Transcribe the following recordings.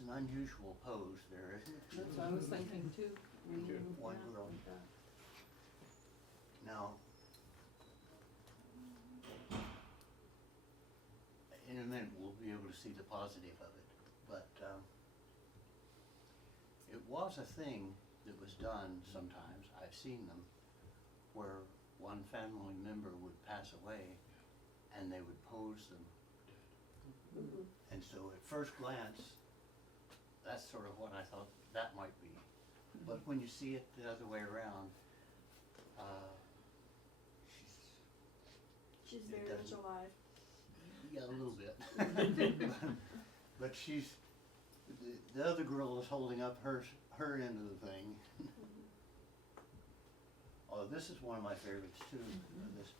an unusual pose there, isn't it? That's what I was thinking too. One Yeah, girl. like that. Now, in a minute, we'll be able to see the positive of it, but it was a thing that was done sometimes, I've seen them, where one family member would pass away and they would pose them. Mhm. And so at first glance, that's sort of what I thought that might be. But when you see it the other way around, She's It very much doesn't- alive. yeah, a little bit. But she's, the other girl is holding up her end of the thing. Oh, this is one of my favorites too. This,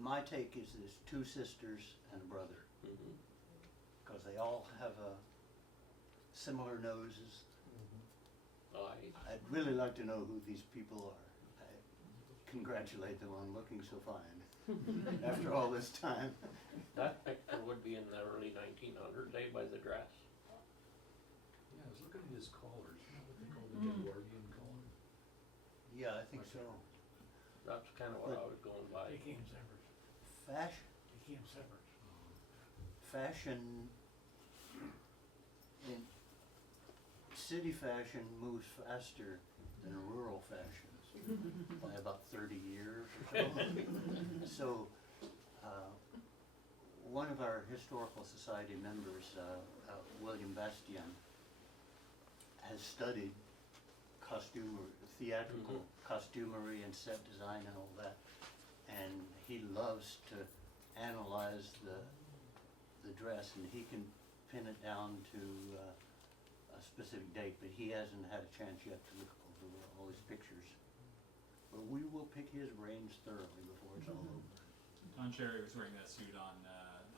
my take is there's two sisters and a brother, because they all have similar noses. I'd really like to know who these people are. I congratulate them on looking so fine after all this time. That picture would be in the early 1900s, eh, by the dress. Yeah, I was looking at his collars, you know what they call the Edwardian collar? Yeah, I think so. That's kind of what I was going They by. came separate. They came separate. Fashion, in city fashion moves faster than rural fashions by about 30 years or so. So, one of our Historical Society members, William Bastian, has studied theatrical costumery and set design and all that, and he loves to analyze the dress, and he can pin it down to a specific date, but he hasn't had a chance yet to look over all his pictures. But we will pick his brains thoroughly before it's all over. Don Cherry was wearing that suit on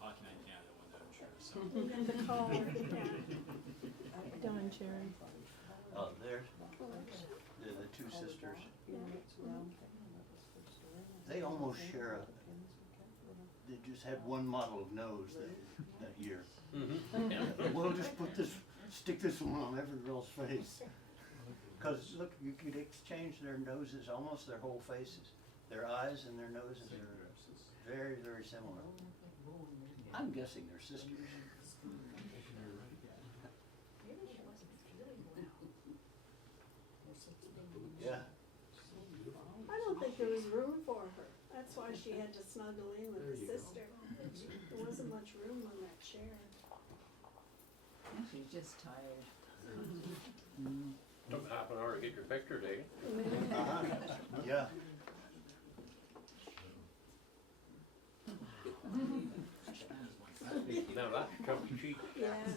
Hockey Night in Canada one day, I'm sure. So. And the collar, yeah. Don Cherry. Oh, there's the two sisters. They almost share they just had one model of nose that year. We'll just stick this one on every girl's face. Because look, you could exchange their noses, almost their whole faces. Their eyes and their noses are very, very similar. I'm guessing they're sisters. Maybe she wasn't feeling well. Yeah. I don't think there was room for her. That's why she had to snuggle in with There the you go. sister. There wasn't much room on that chair. She's just tired. Took half an hour to get your picture, eh? Yeah. Now that's chubby cheek. Yes.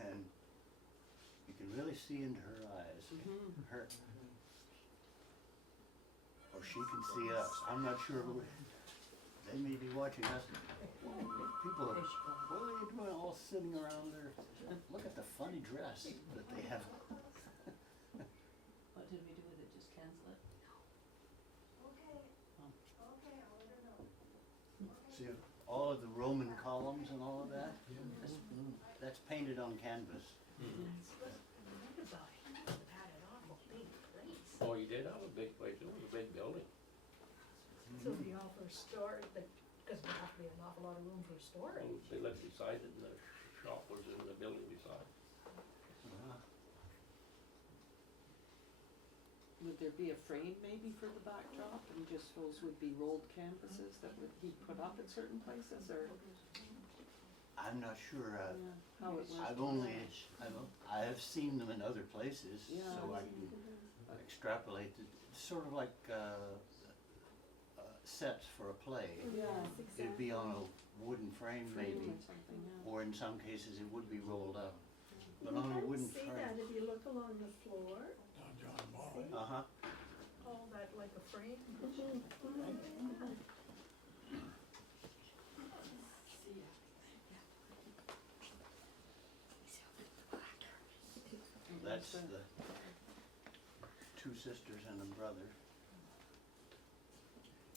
And you can really see into her eyes. Her, or she can see us. I'm not sure who. They may be watching us. People are, what are they doing all sitting around there? Look at the funny dress that they have. What did we do with it? Just cancel it? Okay, Oh. okay, I'll let her know. See, all of the Roman columns and all of that, that's painted on canvas. Think about it, you must have had an awful big place. Oh, you did have a big place, it was a big building. So it'd be all for storage, because there'd have to be an awful lot of room for storage. They lived beside it and the shop was in the building beside. Would there be a frame maybe for the backdrop and just those would be rolled canvases that would be put up at certain places or I'm not sure. yeah, how it I've went? only, I have seen them in other places, Yeah. so I can extrapolate. It's sort of like sets for a play. Yes, It'd be exactly. on a wooden frame Frame maybe, or something, yeah. or in some cases it would be rolled up. You But on a can wooden see that frame. if you look along the floor. Don John Molly. Uh-huh. All that like a frame. That's the two sisters and a brother.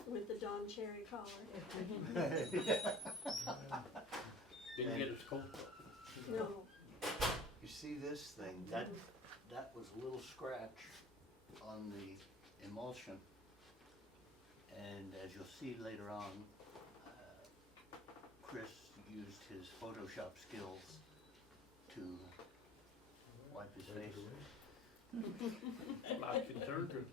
with the Don Cherry collar. Didn't get his coat though. No, You see this thing, that was a little scratch on the emulsion. And as you'll see later on, Chris used his Photoshop skills to wipe his face. Plastic surgery.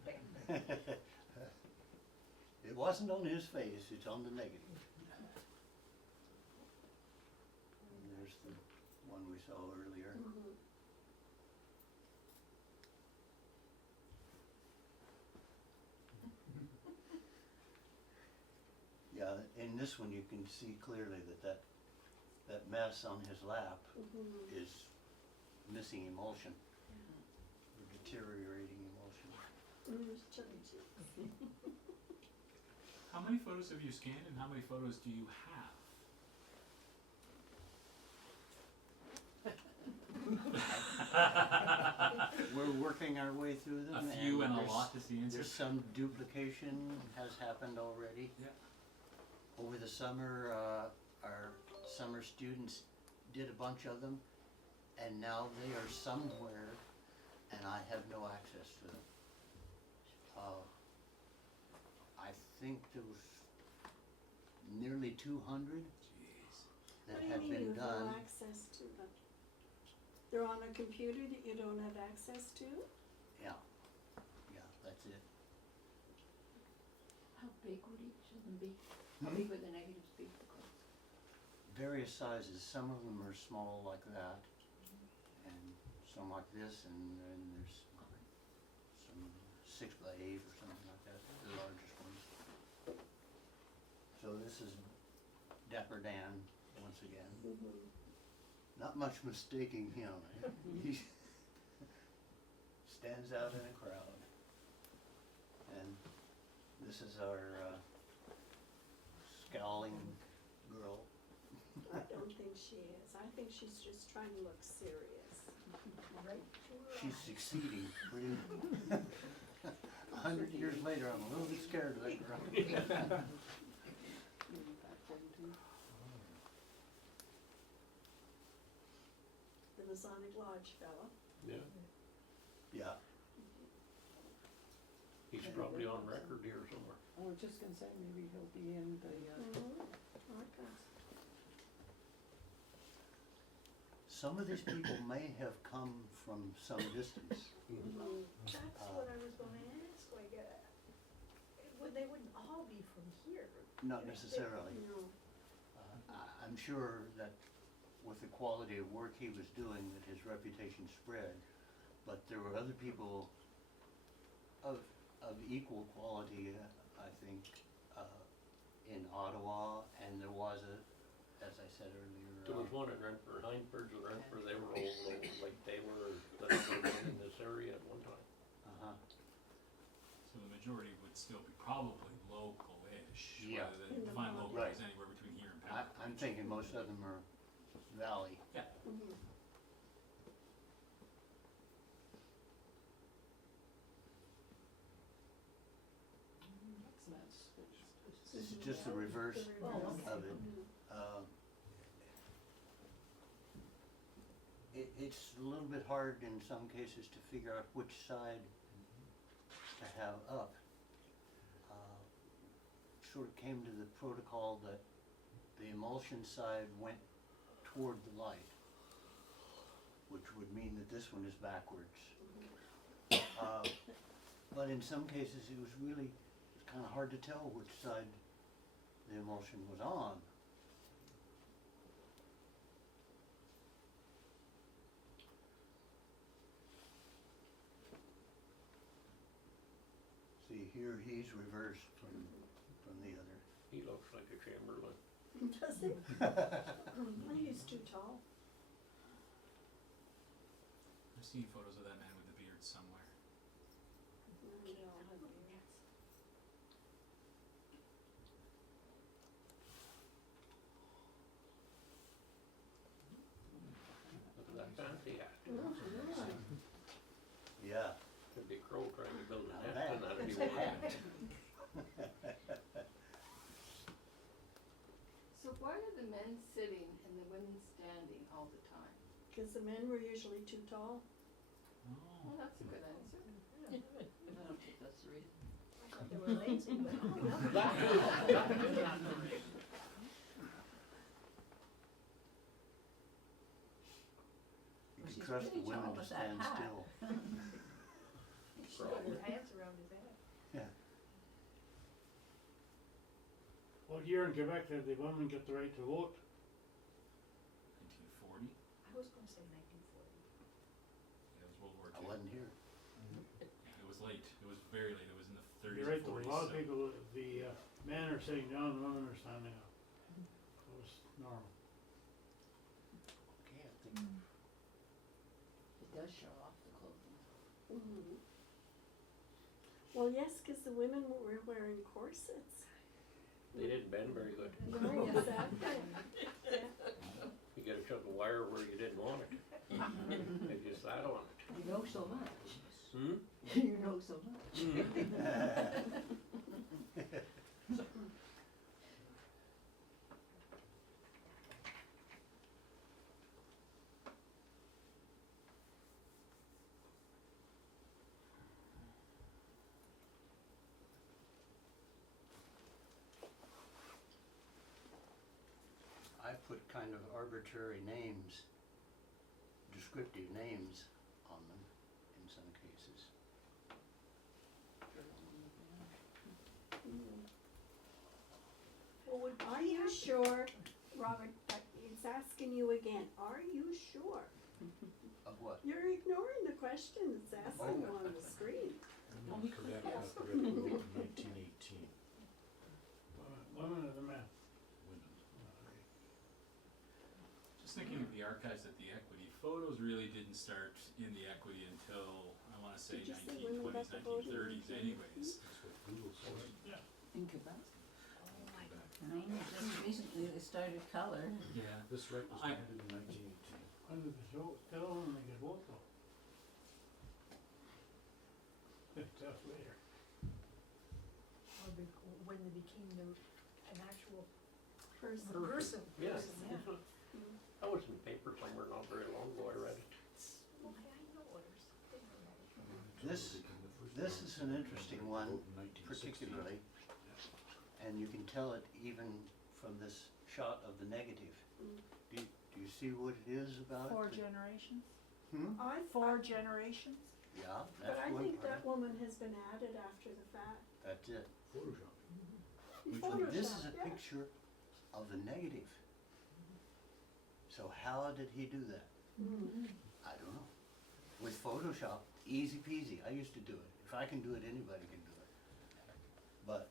It wasn't on his face, it's on the negative. And there's the one we saw earlier. Yeah, in this one you can see clearly that mess on his lap is missing emulsion, or deteriorating emulsion. there's chili cheeks. How many photos have you scanned and how many photos do you have? We're working our way through them. A few and a there's- lot is the answer. There's some duplication has happened already. Yeah. Over the summer, our summer students did a bunch of them, and now they are somewhere, and I have no access to them. I think there was nearly 200 that What do you have mean been you have done. no access to them? They're on a computer that you don't have access to? Yeah, that's it. How big would each of them be? How big would the negatives be? Various sizes, some of them are small like that, and some like this, and then there's some 6x8 or something like that, the largest ones. So this is Dapper Dan, once again. Not much mistaking him. He stands out in a crowd. And this is our scowling girl. I don't think she is. I think she's just trying to look serious. Right? She's succeeding. 100 years later, I'm a little bit scared of that girl. Maybe back then too. The Masonic Lodge fella. Yeah, Yeah. he's probably on record here somewhere. I was just gonna say, maybe he'll be in the, Archives. Some of these people may have come from some distance. That's what I was gonna ask, like, they wouldn't all be from here. Not necessarily. No. I'm sure that with the quality of work he was doing, that his reputation spread. But there were other people of equal quality, I think, in Ottawa, and there was as I said There was earlier, one in Renfrew, Hindford or Renfrew, they were all, like, they were the number one in this area at one time. So the majority would still be probably local-ish. Yeah. Whether they In the define valley. local Right. as anywhere between here and I'm Pembroke. thinking most of them are Valley. Yeah. This is just the reverse of it. It's a little bit hard in some cases to figure out which side to have up. Sort of came to the protocol that the emulsion side went toward the light, which would mean that this one is backwards. But in some cases, it was really kind of hard to tell which side the emulsion was on. See, here he's reversed from the other. He looks like a Chamberlain. Does he? He's too tall. I've seen photos of that man with the beard somewhere. Look at that fancy hat. Yeah. Could be a crow trying to build a Now nest in that if he that's a wanted. hat. cause the men were usually too tall. Oh. Well, that's a good answer. I don't think that's the reason. I thought they were lazy, but oh, no. You She's can trust the pretty tall women to with that stand hat. still. She got her hands around his head. Yeah. What year in Quebec did the women get the right to vote? 1940. I was gonna say 1940. Yeah, it was World War I II. wasn't here. It was late. It was very late. It was in the 30s You're right, and though, 40s. a lot of so- people, the men are sitting down, the women are standing up. It was normal. Okay, I think It does show off the clothing. Mhm. Well, yes, cause the women were wearing corsets. They didn't bend very good. No, exactly. Yeah. You gotta shove the wire where you didn't want it. They just sat on it. You know so much. Hmm? You know so much. I put kind of arbitrary names, descriptive names on them in some cases. Well, are you sure, Robert, it's asking you again, are you sure? Of what? You're ignoring the question that's asking you on the screen. Quebec, Quebec was built in 1918, Women or the men? women. Just thinking of the archives at the Equity, photos really didn't start in the Equity until, I wanna say Did you say women 1920s, got the vote in 1930s 1918? anyways. That's what Google says. In Quebec. Quebec. Just recently they started color. Yeah. This right was I- handed in 1918. When did the show, still when they could vote though? Tough later. Or when they became an actual Person. person. Yeah. Yeah. That was in the paper somewhere not very long ago, I read it. Well, I know others. They know that. This, this is an interesting one particularly, and you can tell it even from this shot of the negative. Do you see what it is about it? 4 that- generations? Hmm? 4 generations? Yeah, But that's I one think that part. woman has been added after the fact. That's it. Photoshop. But this is a Photoshop, yeah. picture of the negative. So how did he do that? I don't know. With Photoshop, easy peasy. I used to do it. If I can do it, anybody can do it. But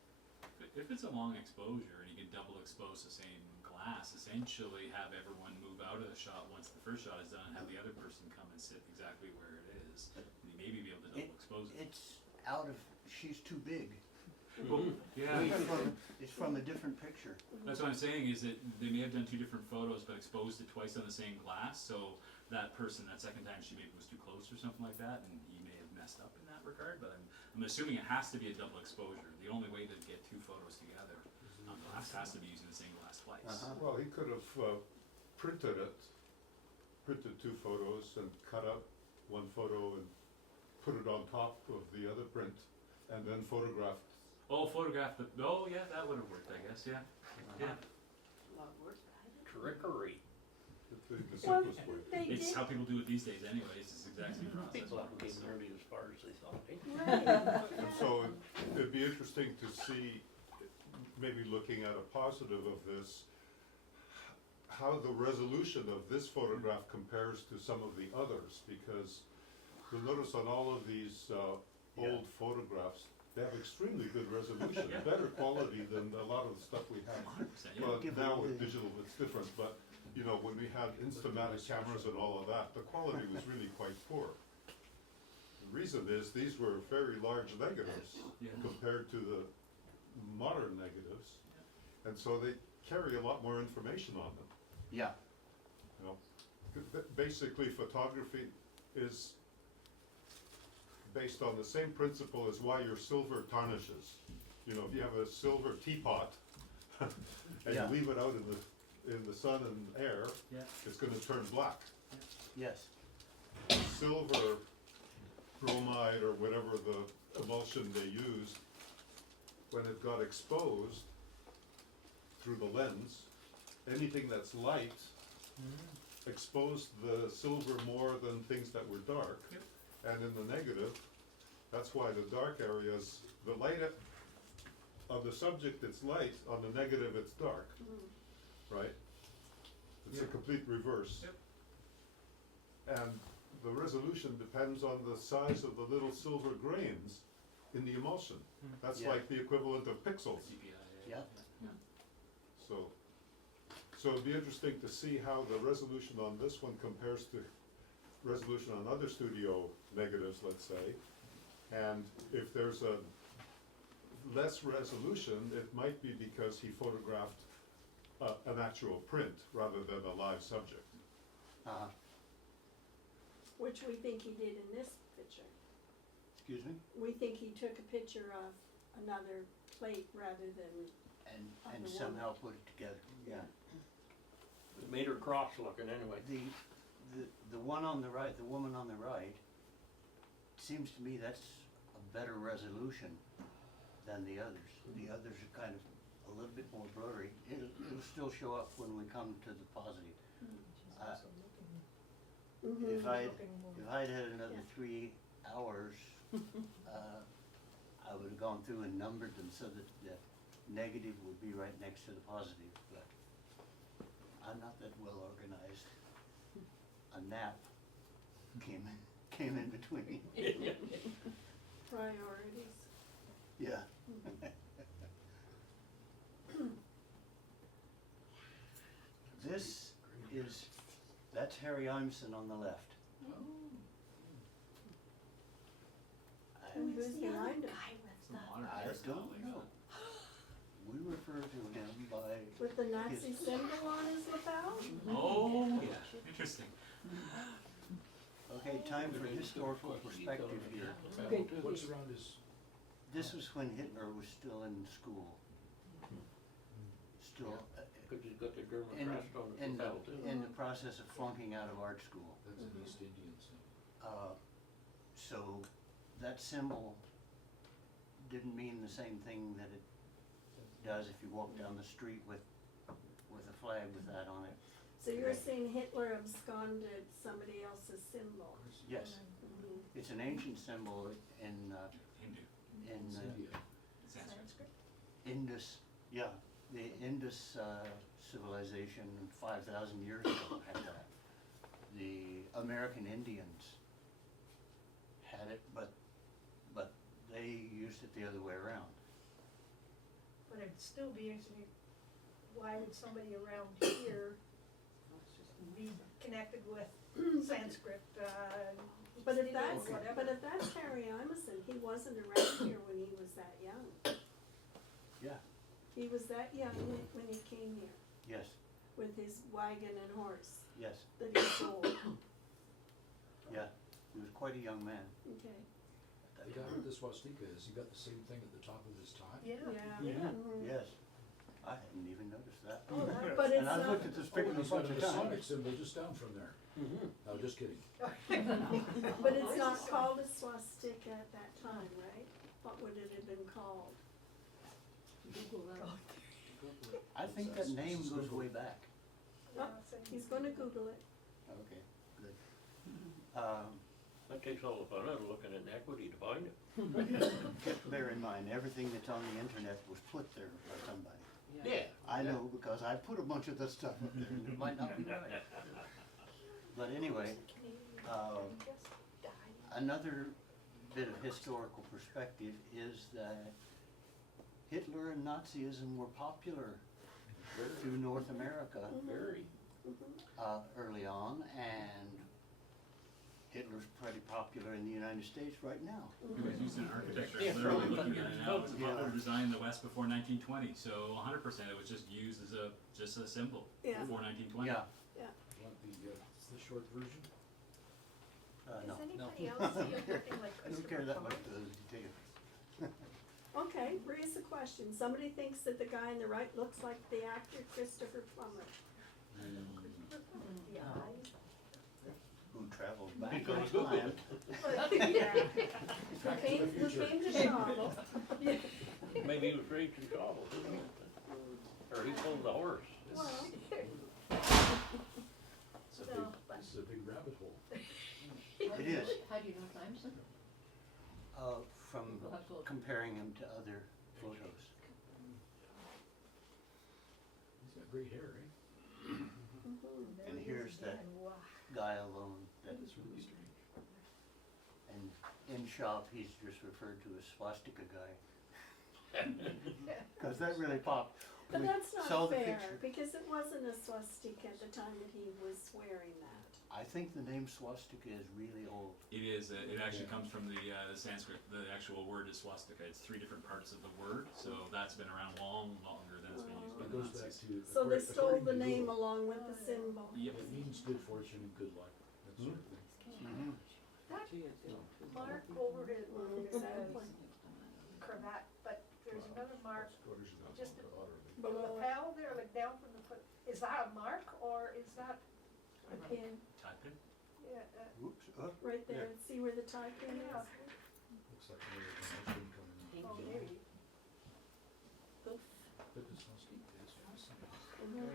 If it's a long exposure and you can double expose the same glass, essentially have everyone move out of the shot once the first shot is done and have the other person come and sit exactly where it is. And you maybe be able to double expose it. it's out of, she's too big. Yeah. It's from a different picture. That's what I'm saying is that they may have done 2 different photos but exposed it twice on the same glass, so that person, that second time she maybe was too close or something like that, and he may have messed up in that regard, but I'm assuming it has to be a double exposure. The only way to get 2 photos together on glass has to be using the same glass twice. Uh-huh. Well, he could have printed it, printed 2 photos and cut up one photo and put it on top of the other print and then photographed. Oh, photograph the, oh yeah, that would have worked, I guess, yeah. Yeah. A lot of work. Trickery. The Well, simplest way. they It's did, how people do it these days anyways, it's the exact same process. People haven't been nearly as far as they thought, eh? right, And so it'd be interesting to see, maybe looking at a positive of this, how the resolution of this photograph compares to some of the others, because you'll notice on all of these old photographs, they have extremely good resolution, Yeah. better quality than a lot of the stuff we have. 100%, yeah. Well, Give now it with the- digital, it's different, but, you know, when we had Instamatic cameras and all of that, the quality was really quite poor. The reason is, these were very large negatives Yeah. compared to the modern negatives, and so they carry a lot more information on them, Yeah, you know. Basically, photography is based on the same principle as why your silver tarnishes. You know, if you have a silver teapot and Yeah. you leave it out in the sun and air, Yeah. it's gonna turn black. Yes, silver bromide or whatever the emulsion they used, when it got exposed through the lens, anything that's light exposed the silver more than things that were dark. Yep. And in the negative, that's why the dark areas, the light on the subject it's light, on the negative it's dark, right? It's a Yep. complete reverse. Yep. And the resolution depends on the size of the little silver grains in the emulsion. That's Yeah. like the equivalent of pixels. CPI, yeah, So it'd be interesting to see how the resolution on this one compares to resolution on other studio negatives, let's say. And if there's a less resolution, it might be because he photographed an actual print rather than a live subject. uh-huh, Which we think he did in this picture. excuse me, We think he took a picture of another plate rather than, and On the somehow put it together, yeah. It made her cross looking anyway. The one on the right, the woman on the right, seems to me that's a better resolution than the others. The others are kind of a little bit more blurry. It'll still show up when we come to the positive. If I'd had another Yeah. 3 hours, I would've gone through and numbered them so that the negative would be right next to the positive, but I'm not that well organized. A nap came in between, priorities. yeah. That's Harry Imison on the left. And who's behind him? Some modern I hairstyle don't like know. We refer to him by, With the Nazi symbol on his lapel? Oh, yeah, interesting. okay, time for historical perspective here. Okay, what's around his, This was when Hitler was still in school. Still, Cause he's got the German in, crest on his in, the, lapel too. in the process of flunking out of art school. that's an East Indian symbol. So that symbol didn't mean the same thing that it does if you walk down the street with a flag with that on it. So you're saying Hitler absconded somebody else's symbol? Yes, Mhm. it's an ancient symbol in, Hindu, in It's India. Sanskrit. Indus, yeah, the Indus civilization 5,000 years ago had that. The American Indians had it, but they used it the other way around. But it'd still be interesting, why would somebody around here be connected with Sanskrit, But if East India that's, or whatever? but if that's Harry Imison, he wasn't around here when he was that young. Yeah, He was that young when he came here yes, with his wagon and horse yes, that he sold. yeah, he was quite a young man. Okay, The guy with the swastika, has he got the same thing at the top of his tie? Yeah. yeah. Mhm. Yes, I hadn't even noticed that. Oh, that- But it's And I've not, looked at this Oh, picture and a he's got bunch a of times. Masonic symbol just down from there. Mm-hmm. No, just kidding. but it's not called a swastika at that time, right? What would it have been called? Google that. I think that name goes way back. Yeah, He's gonna Google it. Okay, good. That takes all the fun out of looking at equity to find it. Bear in mind, everything that's on the internet was put there by somebody. Yeah. I know because I put a bunch of this stuff up there and it might not be right. But anyway, another bit of historical perspective is that Hitler and Nazism were popular through North America Very. early on, and Hitler's pretty popular in the United States right now. It was used in architecture, Yeah, literally probably looking at it now, it was a Yeah. popular design in the West before 1920, so 100% it was just used as just a symbol Yeah. before 1920. Yeah, Want the short version? no. Does anybody else see anything like I don't care Christopher that much Plummer? for those details. Okay, raise a question. Somebody thinks that the guy on the right looks like the actor Christopher Plummer. Christopher Plummer, the eyes. take gonna much Google time. Yeah. Who came to Shawville? Maybe he was raised in Shawville, who knows? Or he sold a horse. Well, It's a big, this is a big rabbit hole. It is, How do you know Imison? from We'll have to look. comparing him to other photos. He's got great hair, eh? And here's that guy alone, that, That is really strange. and in shop, he's just referred to as swastika guy. Cause that really popped. but We that's saw not the fair, picture. because it wasn't a swastika at the time that he was wearing that. I think the name swastika is really old. It is, it actually comes from the Sanskrit, the actual word is swastika, it's 3 different parts of the word, so that's been around longer than it's been used by It the goes back Nazis. to. So they stole according the to name Google, along with the symbol. Yep. It means good fortune and good luck, that sort of thing. Mm-hmm. Gee, it did. Mark over at, Exactly. cravat, but there's another mark just Below below the it. lapel there, like down from the foot. Is that a mark or is that, A pin, Type in. yeah, Whoops, right there, see where the tie pin is? Yeah. Looks like another promotion coming in. oh, maybe. Oof. But it's not steep, it's fascinating. Mhm.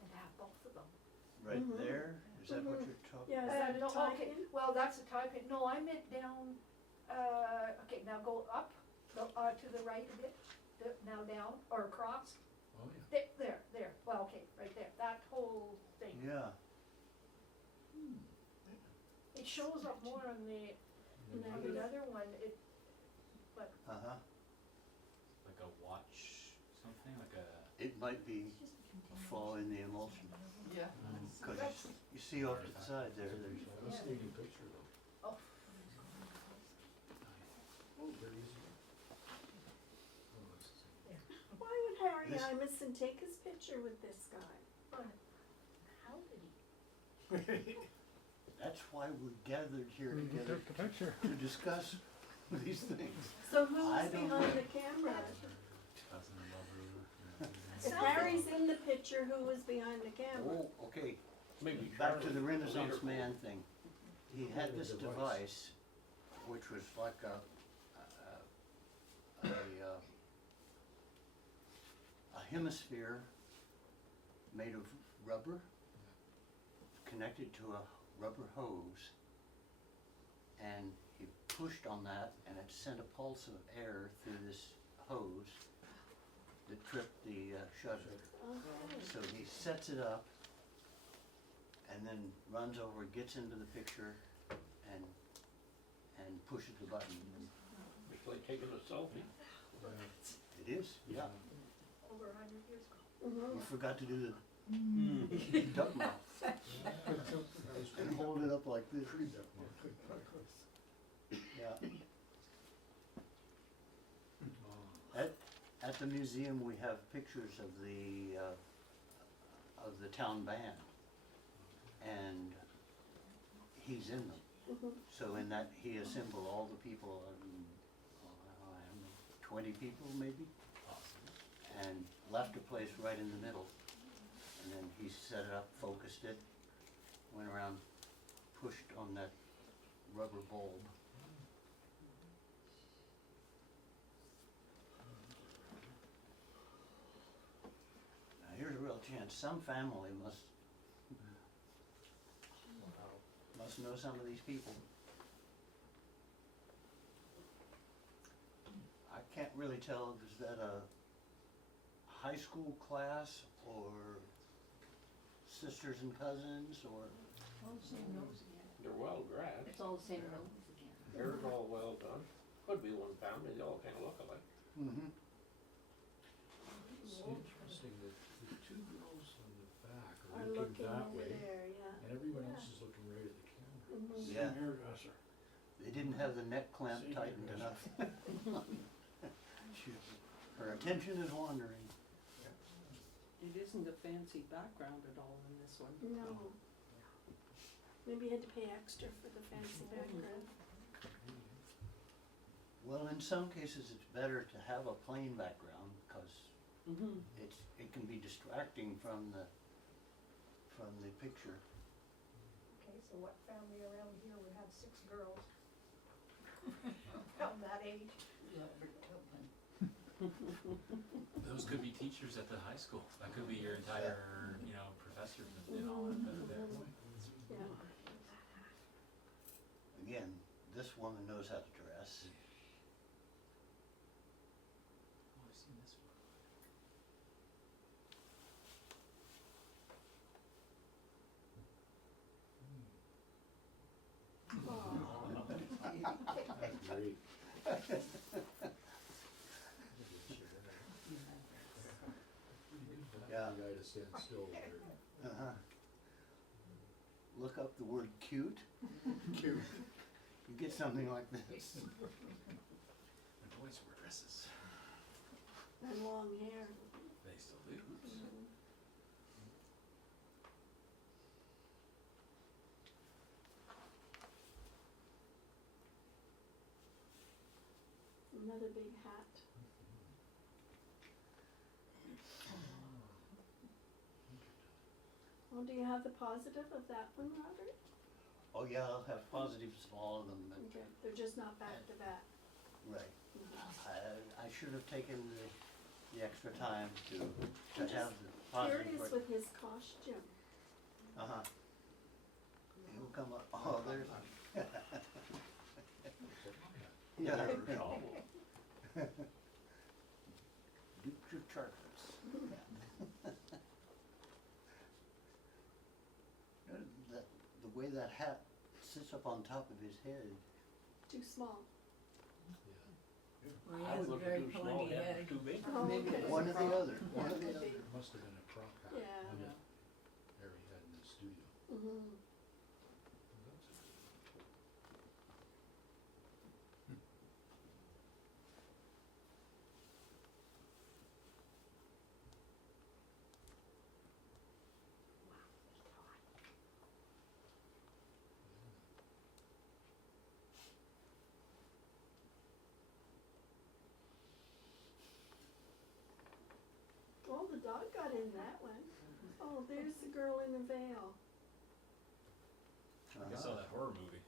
And have both of them. right Mhm. there, is that what Mhm. you're talking? Yeah, is that a No, tie okay, pin? well, that's a tie pin. No, I meant down, okay, now go up, go, to the right a bit, now down, or across. Oh, yeah. There, well, okay, right there, that whole thing. Yeah, It shows up more on the, on the other one, uh-huh, Like a watch, something, like a, it might be a flaw in the emulsion, Yeah. cause you see off to the side there, there's, Fascinating picture though. oh, Oh, very easy. Oh, that's the same. Why would Harry This- Imison take his picture with this guy? how did he? that's why we're gathered here together to discuss these things. So who I was don't behind know. the camera? cousin lover. If Harry's in the picture, who was behind the camera? Oh, okay, Maybe back to Charlie, the Renaissance leader. man thing. He had this device, which was like a hemisphere made of rubber, connected to a rubber hose, and he pushed on that, and it sent a pulse of air through this hose that tripped the shutter. Okay. So he sets it up and then runs over, gets into the picture and pushes the button. It's like taking a selfie. It is, yeah. Over 100 years ago. Mhm. You forgot to do the duck mouth and hold it up like this. Yeah. At the museum, we have pictures of the town band, and he's in them. Mhm. So in that, he assembled all the people, I don't know, 20 people maybe, and left a place right in the middle. And then he set it up, focused it, went around, pushed on that rubber bulb. Now here's a real chance, some family must know some of these people. I can't really tell, is that a high school class or sisters and cousins or? All the same nose again. They're well dressed, It's all the same nose again. hair's all well done. Could be one family, they all kinda look alike. Mm-hmm. It's interesting that the 2 girls on the back Are are looking looking that over way, there, yeah. and everyone else is looking right at the camera. Mhm. Yeah. Same hairdresser. They didn't have the neck clamp Same tightened hairdresser. enough. Her attention is wandering. It isn't a fancy background at all in this one. No. Maybe you had to pay extra for the fancy background. Well, in some cases, it's better to have a plain background, because Mm-hmm. it can be distracting from the picture. Okay, so to what family around here would have 6 girls. Around that age. Those could be teachers at the high school. That could be your entire, you know, professors and all that are there. Yeah. Again, this woman knows how to dress. Oh, I've seen this one. Great. Yeah. The guy to stand still there. Uh-huh. Look up the word cute. Cute. You get something like this. And boys wear dresses. And long hair. They still do. Another big hat. Well, do you have the positive of that one, Robert? Oh yeah, I'll have positives of all of them, but, Okay, they're just not back to back. right. I should have taken the extra time to have the positive. Curious with his costume. Uh-huh. He'll come up, oh, there's. Yeah. Dukes of chocolates. The way that hat sits up on top of his head. Too small. Well, I he was was very looking too small, pointy yeah, headed. too big. Oh, Maybe okay. it One or the other, Yeah, one or the could other. be. It must have been a prop hat. Yeah. that Harry had in his studio. Mm-hmm. That's a good Oh, the dog got in that one. Oh, there's the girl in the veil. I saw that horror movie.